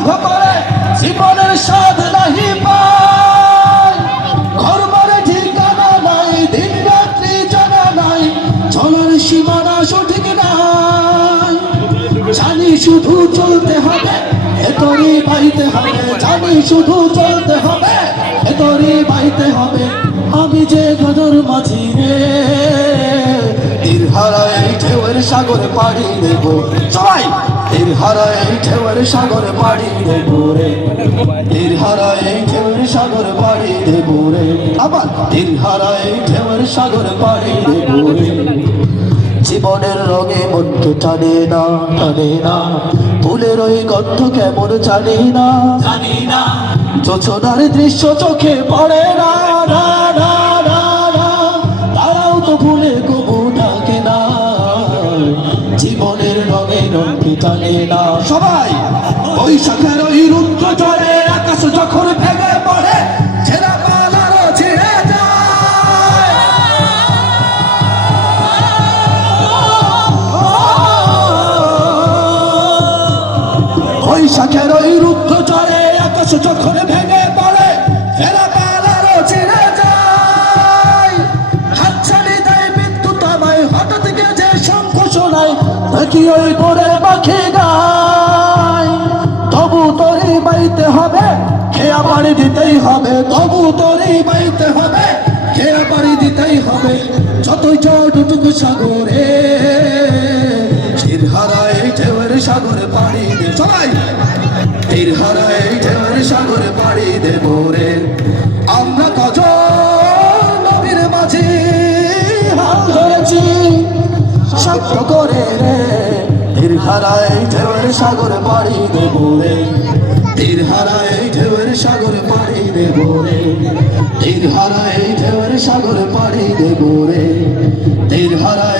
আরম্ভ করে জীবনের স্বাদ নাহি পায়। ঘর বাড়ি ঠিকানা নাই, দিন রাত্রি জানা নাই, চলার সীমানা সঠিক নাই। জানি শুধু চলতে হবে, এতরি বাইতে হবে, জানি শুধু চলতে হবে, এতরি বাইতে হবে। আমি যে গদর মাঝি রে, তীর হারায় ঢেউয়ের সাগরে পাড়ি দেব। সবাই তীর হারায় ঢেউয়ের সাগরে পাড়ি দেব রে, তীর হারায় ঢেউয়ের সাগরে পাড়ি দেব রে। আবার তীর হারায় ঢেউয়ের সাগরে পাড়ি দেব রে। জীবনের রঙে মনকে টানে না, টানে না, ফুলের ওই গন্ধ কেমন জানি না, জানি না, যোছনার দৃশ্য চোখে পড়ে না, না, না, না, না, তারাও তো ভুলে কবু থাকে না। জীবনের রঙে মনকে টানে না। সবাই বৈশাখের ওই রুদ্র ঝড়ে আকাশ যখন ভেঙে পড়ে, ছেঁড়া পাল আরো ছিঁড়ে যায়। বৈশাখের ওই রুদ্ধ ঝড়ে আকাশ যখন ভেঙে পড়ে, ছেঁড়া পাল আরো ছিঁড়ে যায়। হাতছানি দেয় বিদ্যুৎ আমায়, হঠাৎ গেছে শঙ্খ শোনায়, দেখি ওই করে পাখি গায়। তবু তোরই বাইতে হবে, খেয়া বাড়ি দিতেই হবে, তবু তোরই বাইতে হবে, খেয়া বাড়ি দিতেই হবে। যতই জট উঠুক সাগরে, তীর হারায় ঢেউয়ের সাগরে পাড়ি দে। সবাই তীর হারায় ঢেউয়ের সাগরে পাড়ি দেব রে। আমরা কজন নবীর মাঝি হাল ধরেছি শক্ত করে রে, তীর হারায় ঢেউয়ের সাগরে পাড়ি দেব রে, তীর হারায় ঢেউয়ের সাগরে পাড়ি দেব রে, তীর হারায় ঢেউয়ের সাগরে পাড়ি দেব রে, তীর হারায়